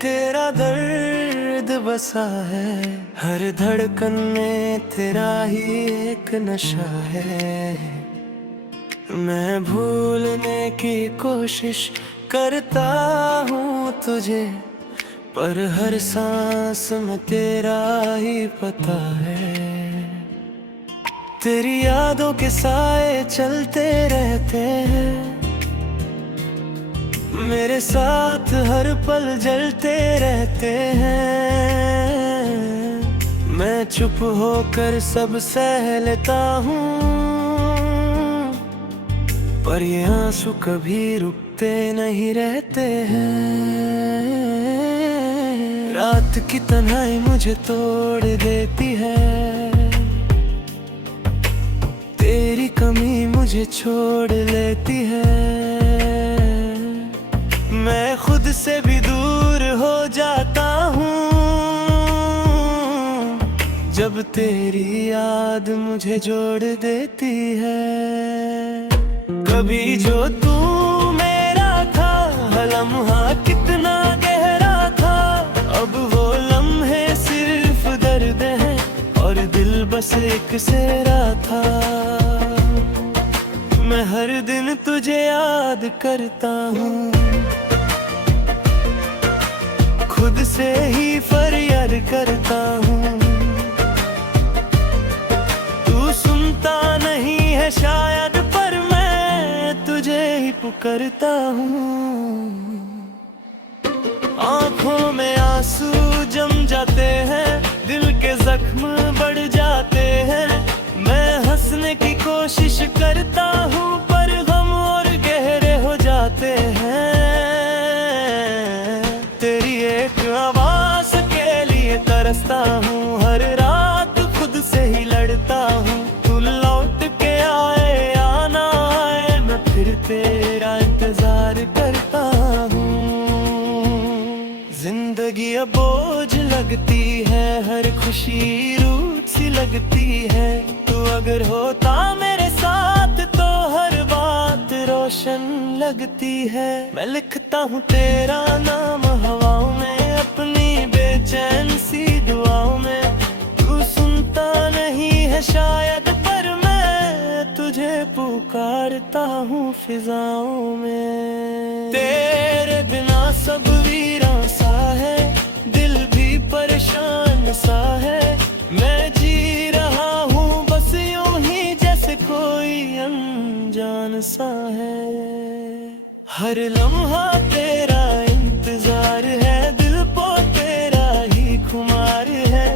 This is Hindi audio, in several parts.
तेरा दर्द बसा है, हर धड़कन में तेरा ही एक नशा है। मैं भूलने की कोशिश करता हूँ तुझे, पर हर सांस में तेरा ही पता है। तेरी यादों के साए चलते रहते हैं, मेरे साथ हर पल जलते रहते हैं। मैं चुप होकर सब सह लेता हूँ, पर ये आंसू कभी रुकते नहीं रहते हैं। रात की तन्हाई मुझे तोड़ देती है, तेरी कमी मुझे छोड़ लेती है। मैं खुद से भी दूर हो जाता हूँ, जब तेरी याद मुझे जोड़ देती है। कभी जो तू मेरा था, लम्हा कितना गहरा था। अब वो लम्हे सिर्फ दर्द हैं, और दिल बस एक सेरा था। मैं हर दिन तुझे याद करता हूँ, खुद से ही फरियाद करता हूँ। तू सुनता नहीं है शायद, पर मैं तुझे ही पुकारता हूँ। आँखों में आंसू जम जाते हैं, दिल के जख्म बढ़ जाते हैं। मैं हंसने की कोशिश करता हूँ, पर गम और गहरे हो जाते हैं। तेरी एक आवाज के लिए तरसता हूँ, हर रात खुद से ही लड़ता हूँ। तू लौट के आए या ना आए, मैं फिर तेरा इंतजार करता हूँ। जिंदगी अब बोझ लगती है, हर खुशी रूठ सी लगती है। तू अगर होता मेरे साथ तो हर बात रोशन लगती है। मैं लिखता हूँ तेरा नाम हवाओं में, अपनी बेचैन सी दुआओं में। तू सुनता नहीं है शायद, पर मैं तुझे पुकारता हूँ फिजाओं में। तेरे बिना सब वीरान सा है, दिल भी परेशान सा है। मैं जी रहा हूँ बस यूं ही, जैसे कोई अनजान सा है। हर लम्हा तेरा इंतजार है, दिल को तेरा ही खुमार है।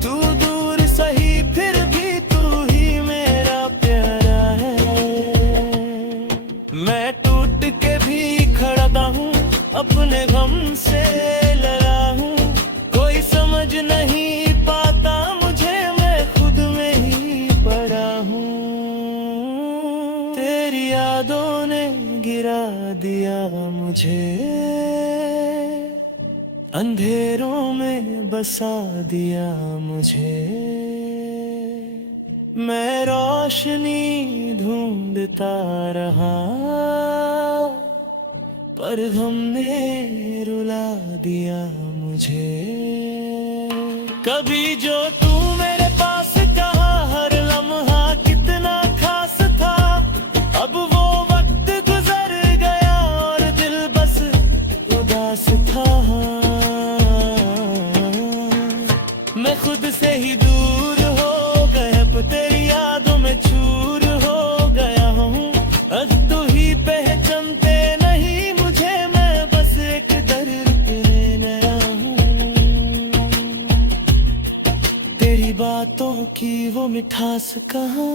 तू दूर सही फिर भी तू ही मेरा प्यारा है। मैं टूट के भी खड़ा हूँ, अपने गम से लड़ा हूँ। कोई समझ नहीं पाता मुझे, मैं खुद में ही पड़ा हूँ। तेरी यादों ने गिरा दिया मुझे, अंधेरों में बसा दिया मुझे। मैं रोशनी ढूंढता रहा, पर हमने रुला दिया मुझे। कभी जो तू मेरे पास कहा, हर लम्हा कितना खास था। अब वो वक्त गुजर गया और दिल बस उदास था। मैं खुद से ही दूर हो गया, पर तेरी यादों में चूर हो गया हूँ। अब तू ही पहचानते नहीं मुझे, मैं बस एक दर्द पे नया हूँ। तेरी बातों की वो मिठास कहाँ,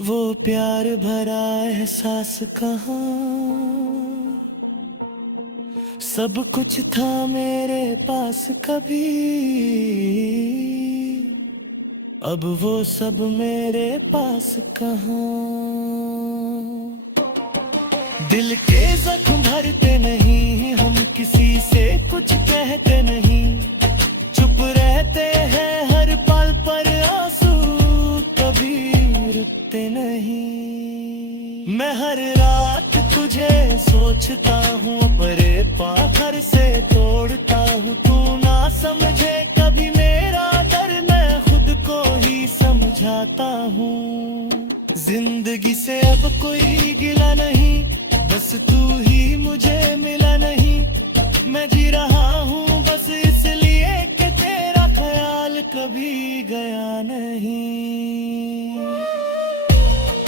वो प्यार भरा एहसास कहाँ। सब कुछ था मेरे पास कभी, अब वो सब मेरे पास कहाँ। दिल के जख्म भरते नहीं हम, किसी से कुछ कहते नहीं। चुप रहते हैं हर पल, पर आंसू कभी रुकते नहीं। मैं हर रात तुझे सोचता हूँ, पर पाथर से तोड़ता हूँ, तू ना समझे कभी मेरा दर्द, मैं खुद को ही समझाता हूँ। जिंदगी से अब कोई गिला नहीं, बस तू ही मुझे मिला नहीं। मैं जी रहा हूँ बस इसलिए कि तेरा ख्याल कभी गया नहीं।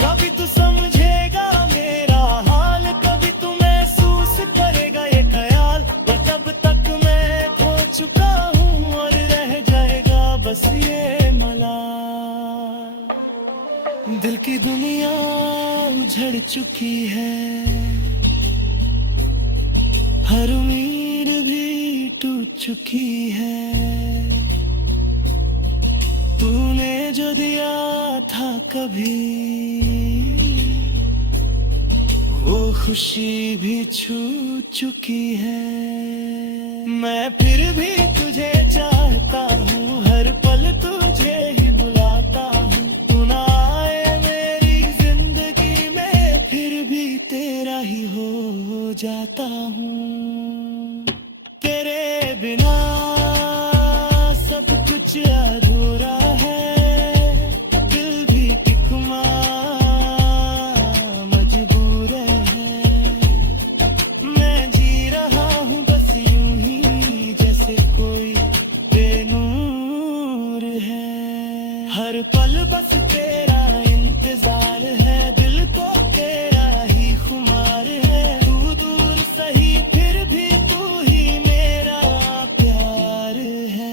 कभी तू समझेगा मेरा हाल, कभी तू महसूस करेगा ये ख्याल, पर तब तक मैं खो चुका हूँ और रह जाएगा बस ये मलाल। दिल की दुनिया उजड़ चुकी है, हर उम्मीद भी टूट चुकी है। तूने जो दिया था कभी, वो खुशी भी छूट चुकी है। मैं फिर भी तुझे चाहता हूँ, हर पल तुझे ही बुलाता हूँ। तू ना आए मेरी जिंदगी में, फिर भी तेरा ही हो जाता हूँ। तेरे बिना सब कुछ अधूरा है, दिल भी टिकमा मजबूर है। मैं जी रहा हूँ बस यूं ही जैसे कोई बेनूर है। हर पल बस तेरा इंतजार है, दिल को तेरा ही खुमार है। तू दूर सही फिर भी तू ही मेरा प्यार है।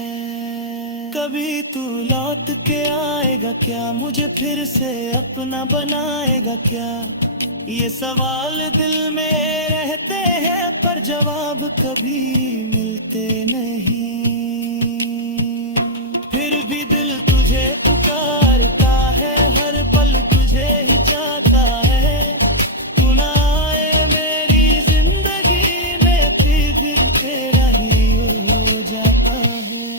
कभी तू लौट के आएगा क्या, मुझे फिर से अपना बनाएगा क्या, ये सवाल दिल में रहते हैं पर जवाब कभी मिलते नहीं। फिर भी दिल तुझे पुकारता है, हर पल तुझे ही चाहता है। तू ना आए मेरी जिंदगी में, फिर दिल तेरा ही हो जाता है।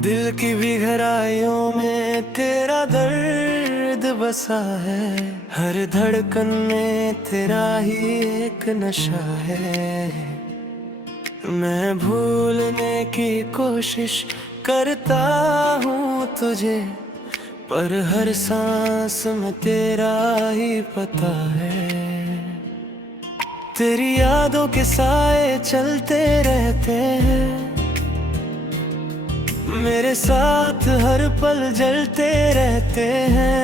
दिल की भी गहराइयों में तेरा दर्द बसा है, हर धड़कन में तेरा ही एक नशा है। मैं भूलने की कोशिश करता हूँ तुझे, पर हर सांस में तेरा ही पता है। तेरी यादों के साए चलते रहते हैं, मेरे साथ हर पल जलते रहते हैं।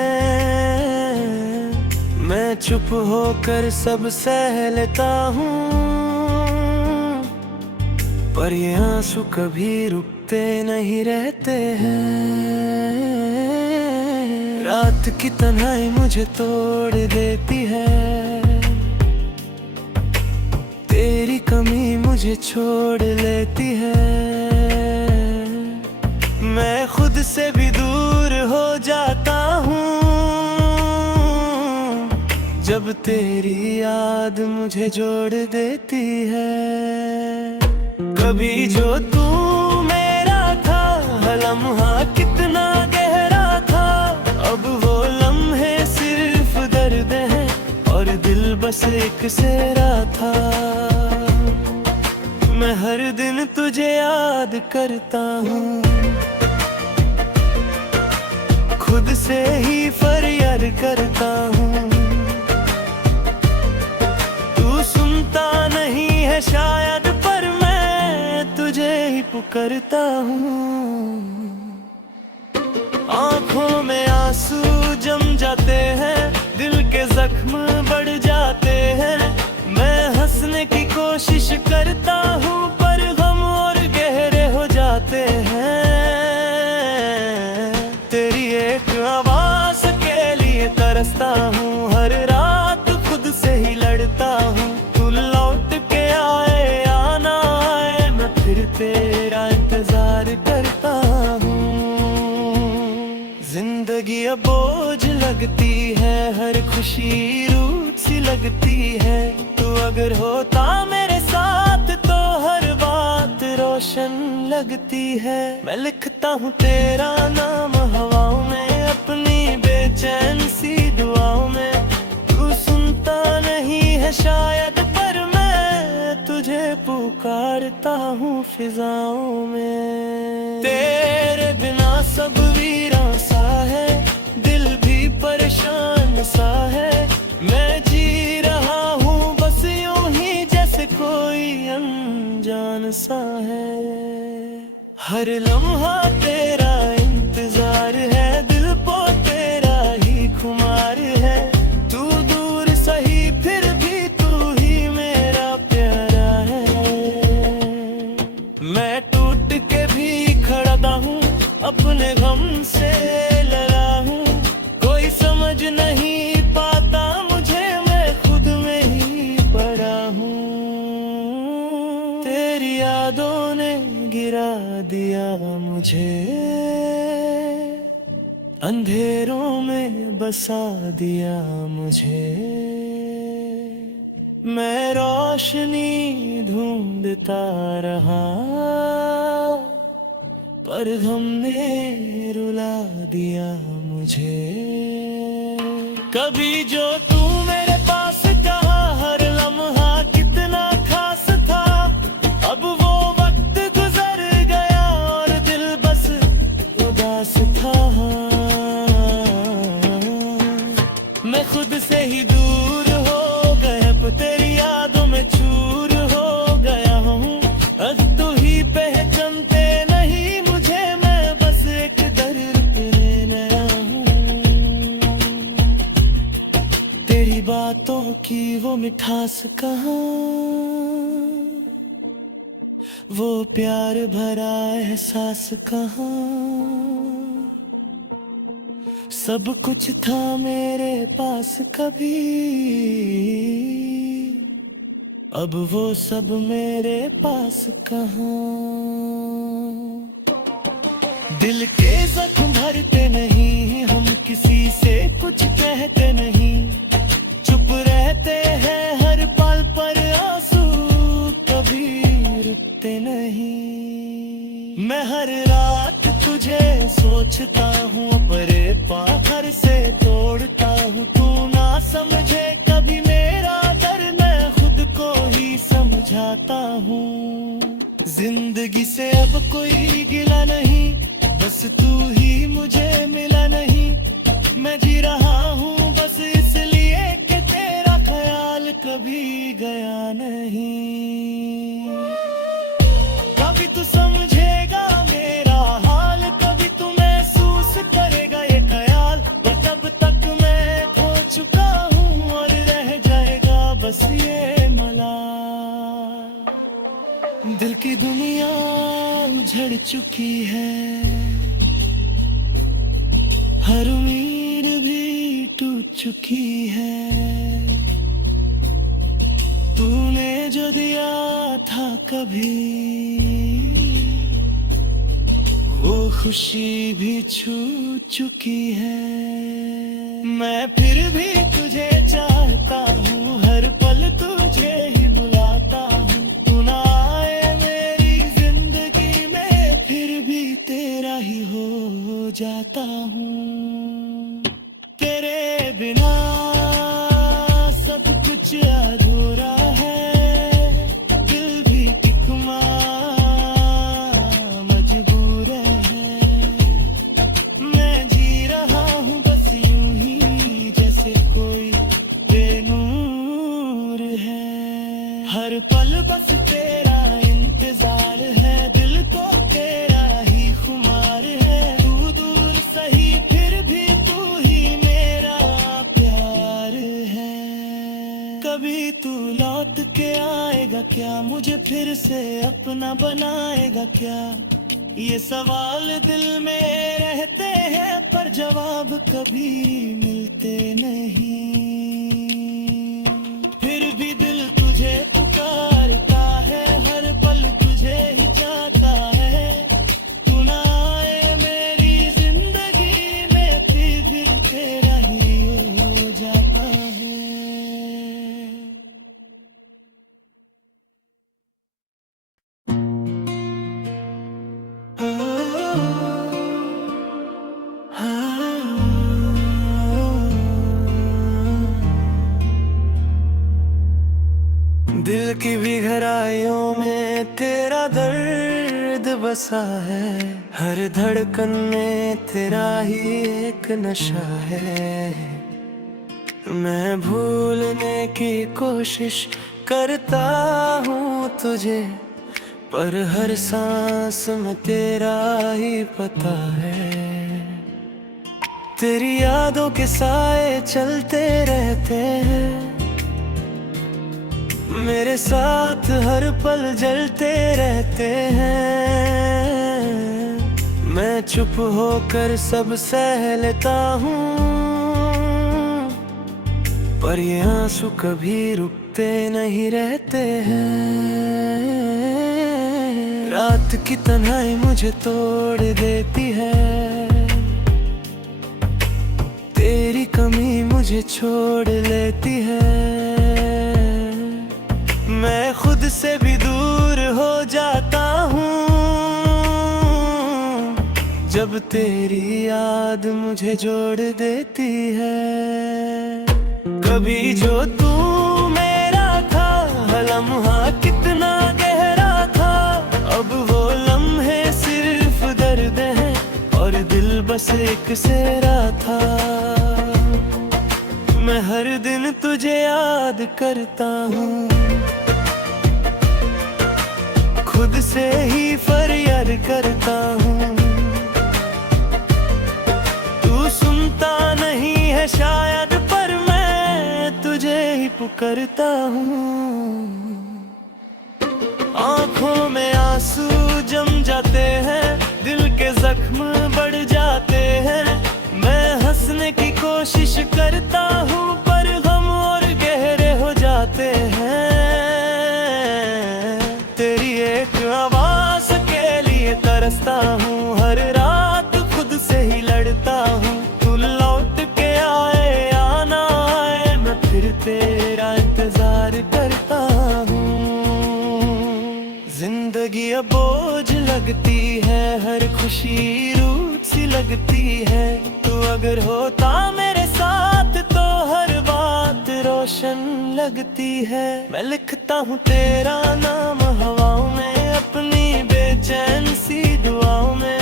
मैं चुप होकर सब सह लेता हूँ, पर ये आंसू कभी रुकते नहीं रहते हैं। रात की तन्हाई मुझे तोड़ देती है, तेरी कमी मुझे छोड़ लेती है। मैं खुद से भी दूर हो जाता हूँ, जब तेरी याद मुझे जोड़ देती है। कभी जो तू मेरा था, लम्हा कितना गहरा था, अब वो लम्हे सिर्फ दर्द हैं और दिल बस एक सेरा था। मैं हर दिन तुझे याद करता हूँ, खुद से ही फरियाद करता हूँ। तू सुनता नहीं है शायद, पर मैं तुझे ही पुकारता हूँ। आँखों में आंसू जम जाते हैं, दिल के जख्म बढ़ जाते हैं। मैं हंसने की कोशिश करता हूँ, पर गम और गहरे हो जाते हैं। तेरी एक आवाज के लिए तरसता हूँ, हर रात खुद से ही लड़ता हूँ। तू लौट के आए या ना आए, मैं फिर तेरा इंतजार करता हूँ। जिंदगी अब बोझ लगती है, हर खुशी रूठ सी लगती है। तू अगर होता मेरे साथ तो हर बात रोशन लगती है। मैं लिखता हूँ तेरा नाम हवाओं में, अपनी बेचैन सी दुआओं में। तू सुनता नहीं है शायद, पर मैं तुझे पुकारता हूँ फिजाओं में। तेरे बिना सब वीरान सा है, दिल भी परेशान सा है। मैं जी रहा हूँ बस यूं ही जैसे कोई अनजान सा है। हर लम्हा तेरा इंतजार है, दिल को तेरा ही खुमार है। तू दूर सही फिर भी तू ही मेरा प्यारा है। मैं टूट के भी खड़ा हूँ, अपने गम से लड़ा हूँ। कोई समझ नहीं पाता मुझे, मैं खुद में ही पड़ा हूँ। तेरी यादों ने गिरा दिया मुझे, अंधेरों में बसा दिया मुझे। मैं रोशनी ढूंढता रहा, पर गम ने रुला दिया मुझे। कभी जो तू मेरे पास कहा, हर लम्हा कितना खास था। अब वो वक्त गुजर गया और दिल बस उदास था। मैं खुद से ही दूर हो गया, तेरी यादों में चूर हो गया हूँ। अब तू ही पहचानते नहीं मुझे, मैं बस एक दर्द पे नया हूँ। तेरी बातों की वो मिठास कहाँ, वो प्यार भरा एहसास कहाँ। सब कुछ था मेरे पास कभी, अब वो सब मेरे पास कहाँ। दिल के जख्म भरते नहीं हम, किसी से कुछ कहते नहीं। चुप रहते हैं हर पल पर, आंसू कभी रुकते नहीं। मैं हर रात तुझे सोचता हूँ, अपने पाखर से तोड़ता हूँ। तू ना समझे कभी मेरा दर्द, मैं खुद को ही समझाता हूँ। जिंदगी से अब कोई गिला नहीं, बस तू ही मुझे मिला नहीं। मैं जी रहा हूँ बस इसलिए कि तेरा ख्याल कभी गया नहीं। कभी तू समझेगा मेरा हाल, कभी तू महसूस करेगा ये ख्याल। पर तब तक मैं खो चुका हूँ और रह जाएगा बस ये मलाल। दिल की दुनिया उजड़ चुकी है, हर उम्मीद भी टूट चुकी है। तूने जो दिया था कभी, वो खुशी भी छूट चुकी है। मैं फिर भी तुझे चाहता हूँ, हर पल तुझे ही बुलाता हूँ। तू ना आए मेरी जिंदगी में, फिर भी तेरा ही हो जाता हूँ। तेरे बिना सब कुछ अधूरा है, दिल भी किकमा मजबूर है। मैं जी रहा हूँ बस यूं ही जैसे कोई बेनूर है। हर पल बस तेरा इंतजार है, दिल को तेरा ही खुमार है। तू दूर सही फिर भी तू ही मेरा प्यार है। कभी तू लौट के आएगा क्या, मुझे फिर से अपना बनाएगा क्या। ये सवाल दिल में रहते हैं, पर जवाब कभी मिलते नहीं। फिर भी दिल तुझे पुकारता है, हर पल तुझे ही चाहता है। तू ना आए मेरी जिंदगी में, फिर दिल तेरा ही हो जाता है। दिल की भी गहराइयों में तेरा दर्द बसा है, हर धड़कन में तेरा ही एक नशा है। मैं भूलने की कोशिश करता हूँ तुझे, पर हर सांस में तेरा ही पता है। तेरी यादों के साए चलते रहते हैं, मेरे साथ हर पल जलते रहते हैं। मैं चुप होकर सब सह लेता हूँ, पर ये आंसू कभी रुकते नहीं रहते हैं। रात की तन्हाई मुझे तोड़ देती है, तेरी कमी मुझे छोड़ लेती है। मैं खुद से भी दूर हो जाता हूँ, जब तेरी याद मुझे जोड़ देती है। कभी जो तू मेरा था, लम्हा कितना गहरा था, अब वो लम्हे सिर्फ दर्द हैं और दिल बस एक सेरा था। मैं हर दिन तुझे याद करता हूँ, खुद से ही फरियाद करता हूँ। तू सुनता नहीं है शायद, पर मैं तुझे ही पुकारता हूँ। आँखों में आंसू जम जाते हैं, दिल के जख्म बढ़ जाते हैं। मैं हंसने की कोशिश करता हूँ, पर गम और गहरे हो जाते हैं। तेरी एक आवाज के लिए तरसता हूँ, हर रात खुद से ही लड़ता हूँ। तू लौट के आए या ना आए, मैं फिर तेरा इंतजार करता हूँ। जिंदगी अब बोझ लगती है, हर खुशी रूठ सी लगती है। तू अगर होता मेरे साथ तो हर बात रोशन लगती है। मैं लिखता हूँ तेरा नाम हवाओं में, अपनी बेचैन सी दुआओं में।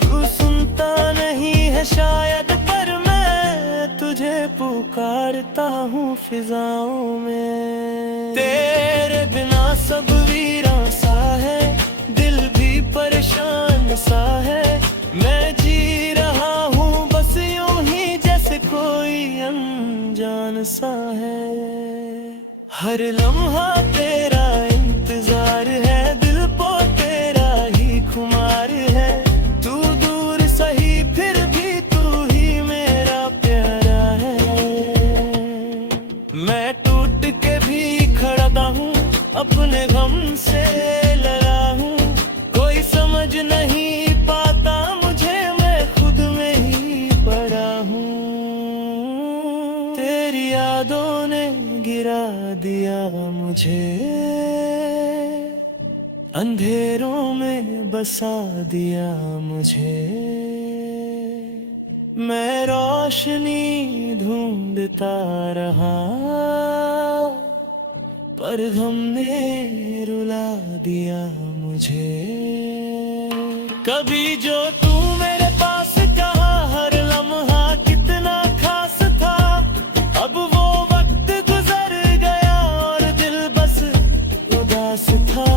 तू सुनता नहीं है शायद, पर मैं तुझे पुकारता हूँ फिजाओं में। तेरे बिना सब वीरान सा है, दिल भी परेशान सा है। मैं जी रहा हूँ बस यूं ही जैसे कोई अनजान सा है। हर लम्हा तेरा इंतजार है, दिल को तेरा ही खुमार है। तू दूर सही फिर भी तू ही मेरा प्यारा है। मैं टूट के भी खड़ा हूँ, अपने गम से लड़ा हूँ। कोई समझ नहीं पाता मुझे, मैं खुद में ही पड़ा हूँ। तेरी यादों ने गिरा दिया मुझे, अंधेरों में बसा दिया मुझे। मैं रोशनी ढूंढता रहा, पर हमने रुला दिया मुझे। कभी जो तू मेरे पास कहा, हर लम्हा कितना खास था। अब वो वक्त गुजर गया और दिल बस उदास था।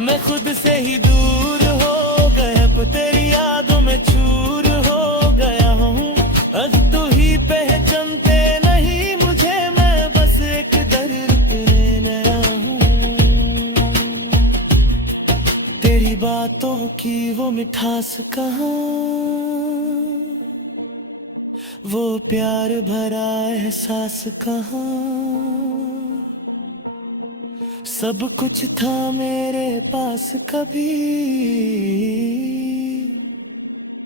मैं खुद से ही दूर हो गया, तेरी यादों में चूर हो गया हूँ। अब तू ही पहचानते नहीं मुझे, मैं बस एक दर्द पे नया हूँ। तेरी बातों की वो मिठास कहाँ, वो प्यार भरा एहसास कहाँ। सब कुछ था मेरे पास कभी,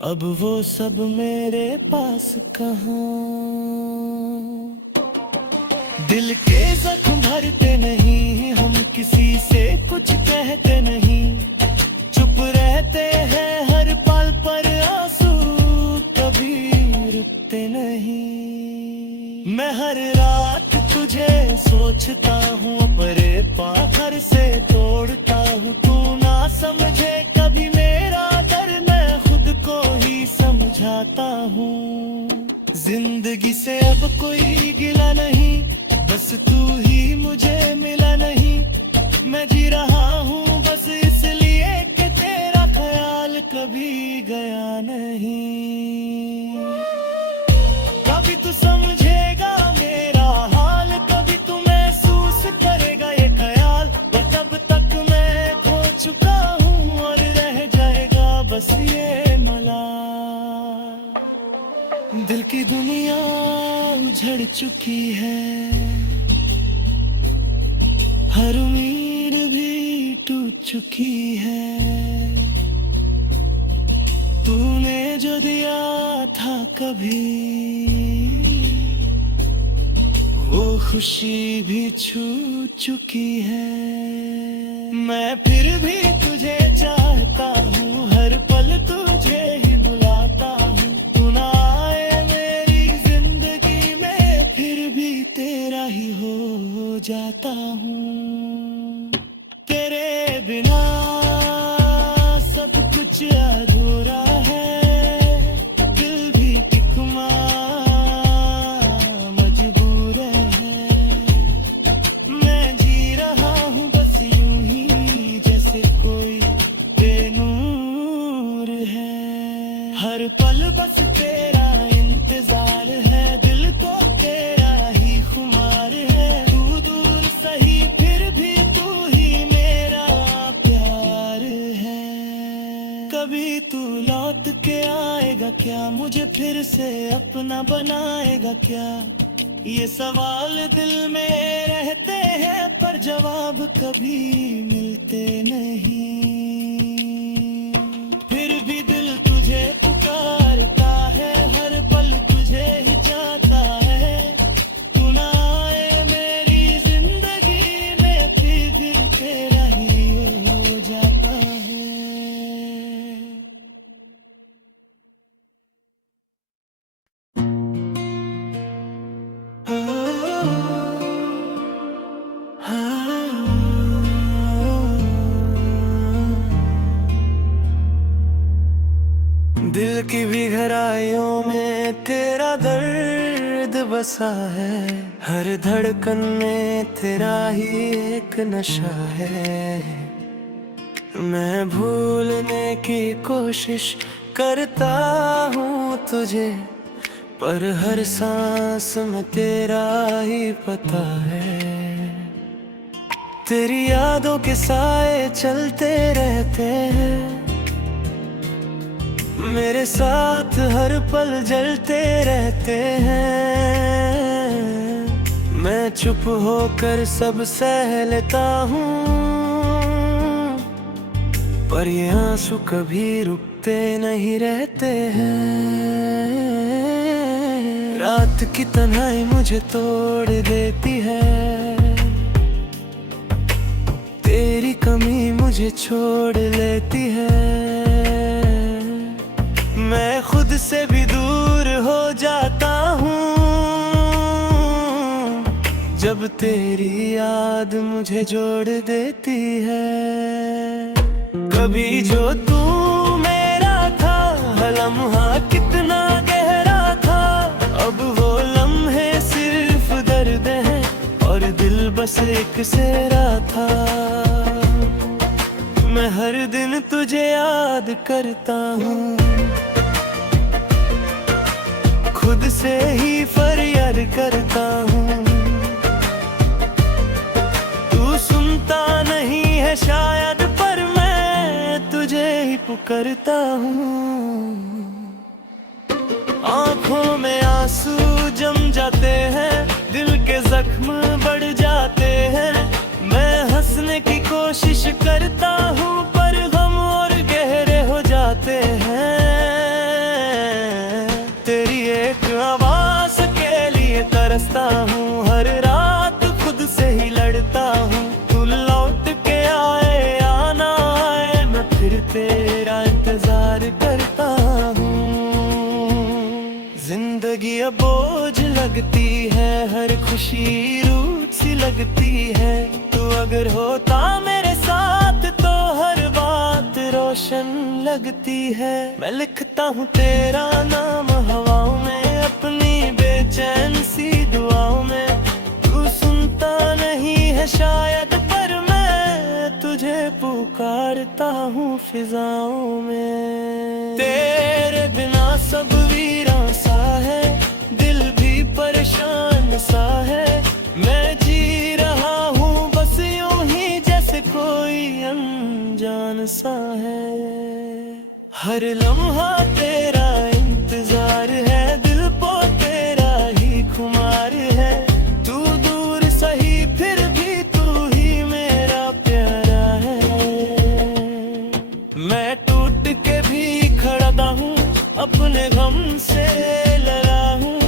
अब वो सब मेरे पास कहाँ। दिल के जख्म भरते नहीं हम, किसी से कुछ कहते नहीं। चुप रहते हैं हर पल पर, आंसू कभी रुकते नहीं। मैं हर रात तुझे सोचता हूँ, अपने पाखर से तोड़ता हूँ। तू ना समझे कभी मेरा दर्द, मैं खुद को ही समझाता हूँ। जिंदगी से अब कोई गिला नहीं, बस तू ही मुझे मिला नहीं। मैं जी रहा हूँ बस इसलिए कि तेरा ख्याल कभी गया नहीं। कभी तू समझेगा मेरा हाल, कभी तू महसूस करेगा ये ख्याल। और तब तक मैं खो चुका हूँ और रह जाएगा बस ये मलाल। दिल की दुनिया उजड़ चुकी है, हर उम्मीद भी टूट चुकी है। तूने जो दिया था कभी, वो खुशी भी छूट चुकी है। मैं फिर भी तुझे चाहता हूँ, हर पल तुझे ही बुलाता हूँ। तू ना आए मेरी जिंदगी में, फिर भी तेरा ही हो जाता हूँ। तेरे बिना सब कुछ अधूरा है, दिल भी टिकमा मजबूर है। मैं जी रहा हूँ बस यूं ही जैसे कोई बेनूर है। हर पल बस तेरा इंतजार है, दिल को तेरा ही खुमार है। तू दूर सही फिर भी तू ही मेरा प्यार है। कभी तू लौट के आएगा क्या, मुझे फिर से अपना बनाएगा क्या? ये सवाल दिल में रहते हैं पर जवाब कभी मिलते नहीं। फिर भी दिल तुझे पुकारता है, हर पल तुझे ही चाहता है। तू ना आए मेरी जिंदगी में, फिर दिल तेरा ही हो जाता है। दिल की भी गहराइयों में तेरा दर्द बसा है, हर धड़कन में तेरा ही एक नशा है। मैं भूलने की कोशिश करता हूँ तुझे, पर हर सांस में तेरा ही पता है। तेरी यादों के साए चलते रहते हैं, मेरे साथ हर पल जलते रहते हैं। मैं चुप होकर सब सह लेता हूँ, पर ये आंसू कभी रुकते नहीं रहते हैं। रात की तन्हाई मुझे तोड़ देती है, तेरी कमी मुझे छोड़ लेती है। मैं खुद से भी दूर हो जाता हूँ, जब तेरी याद मुझे जोड़ देती है। कभी जो तू मेरा था, लम्हा कितना गहरा था। अब वो लम्हे सिर्फ दर्द हैं और दिल बस एक सेरा था। मैं हर दिन तुझे याद करता हूँ, खुद से ही फरियाद करता हूँ। तू सुनता नहीं है शायद, पर मैं तुझे ही पुकारता हूँ। आँखों में आंसू जम जाते हैं, दिल के जख्म बढ़ जाते हैं। मैं हंसने की कोशिश करता हूँ, पर गम और गहरे हो जाते हैं। तेरी एक आवाज के लिए तरसता हूँ, हर रात खुद से ही लड़ता हूँ। तू लौट के आए या ना आए, मैं फिर तेरा इंतजार करता हूँ। जिंदगी अब बोझ लगती है, हर खुशी रूठ सी लगती है। तू अगर होता मेरे साथ तो हर बात रोशन लगती है। मैं लिखता हूँ तेरा नाम हवाओं में, अपनी बेचैन सी दुआओं में। तू सुनता नहीं है शायद, पर मैं तुझे पुकारता हूँ फिजाओं में। तेरे बिना सब वीरान सा है, दिल भी परेशान सा है। मैं जी रहा हूँ बस यूं ही जैसे कोई अनजान सा है। हर लम्हा तेरा इंतजार है, दिल को तेरा ही खुमार है। तू दूर सही फिर भी तू ही मेरा प्यारा है। मैं टूट के भी खड़ा हूँ, अपने गम से लड़ा हूँ।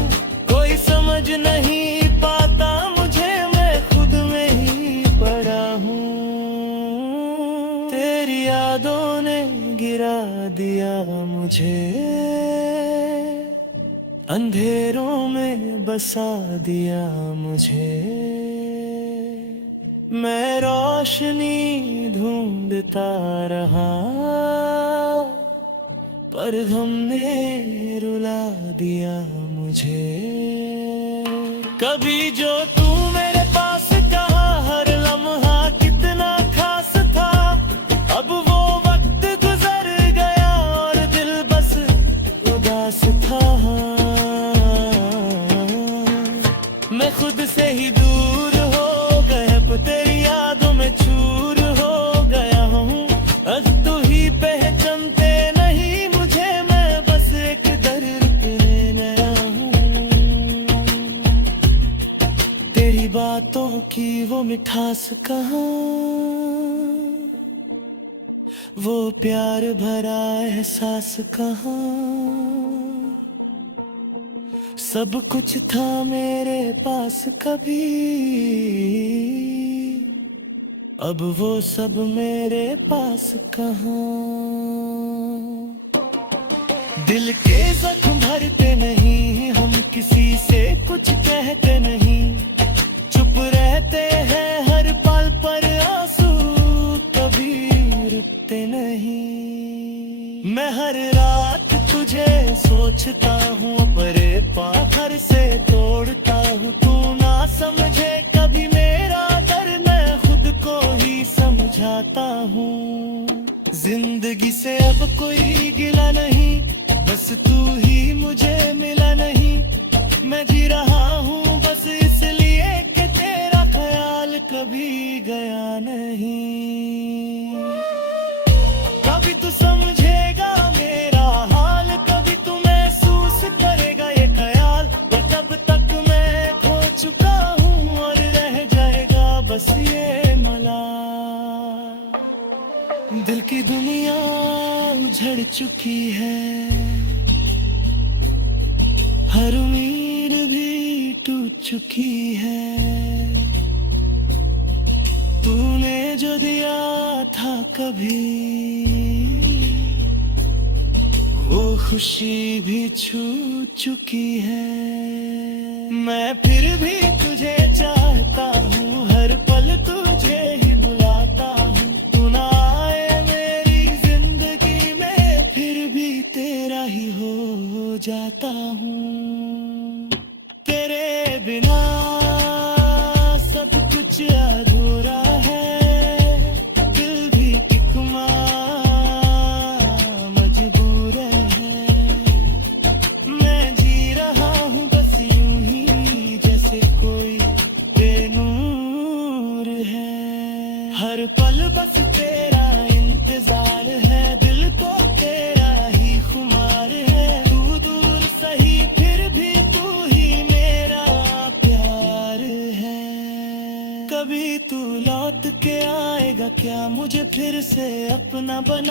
कोई समझ नहीं पाता मुझे, मैं खुद में ही पड़ा हूँ। तेरी यादों ने गिरा दिया मुझे, अंधेरों में बसा दिया मुझे। मैं रोशनी ढूंढता रहा, पर गम ने रुला दिया मुझे। कभी जो तू मेरे पास कहा, हर लम्हा कितना खास था। अब वो वक्त गुजर गया और दिल बस उदास था। मैं खुद से ही दूर हो गया, तेरी यादों में चूर हो गया हूँ। अब तू ही पहचानते नहीं मुझे, मैं बस एक दर्द नया हूँ। तेरी बातों की वो मिठास कहाँ, वो प्यार भरा एहसास कहाँ। सब कुछ था मेरे पास कभी, अब वो सब मेरे पास कहाँ। दिल के जख्म भरते नहीं हम, किसी से कुछ कहते नहीं। चुप रहते हैं हर पल पर, आंसू कभी रुकते नहीं। मैं हर रात तुझे सोचता हूँ, अपने पाखर से तोड़ता हूँ। तू ना समझे कभी मेरा दर्द, मैं खुद को ही समझाता हूँ। जिंदगी से अब कोई गिला नहीं, बस तू ही मुझे मिला नहीं। मैं जी रहा हूँ बस इसलिए कि तेरा ख्याल कभी गया नहीं। कभी तू समझेगा मेरा हाल, कभी तू महसूस करेगा ये ख्याल। और तब तक मैं खो चुका हूँ और रह जाएगा बस ये मलाल। दिल की दुनिया उजड़ चुकी है, हर उम्मीद भी टूट चुकी है। तूने जो दिया था कभी, वो खुशी भी छूट चुकी है। मैं फिर भी तुझे चाहता हूँ, हर पल तुझे ही बुलाता हूँ। तू ना आए मेरी जिंदगी में, फिर भी तेरा ही हो जाता हूँ। तेरे बिना सब कुछ अधूरा है, दिल भी कितना मजबूर है। मैं जी रहा हूँ बस यूं ही जैसे कोई बेनूर है। हर पल बस तेरा इंतजार है, दिल को तेरा ही खुमार है। तू दूर सही फिर भी तू ही मेरा प्यार है। कभी तू लौट के आएगा क्या, मुझे फिर से अपना बना।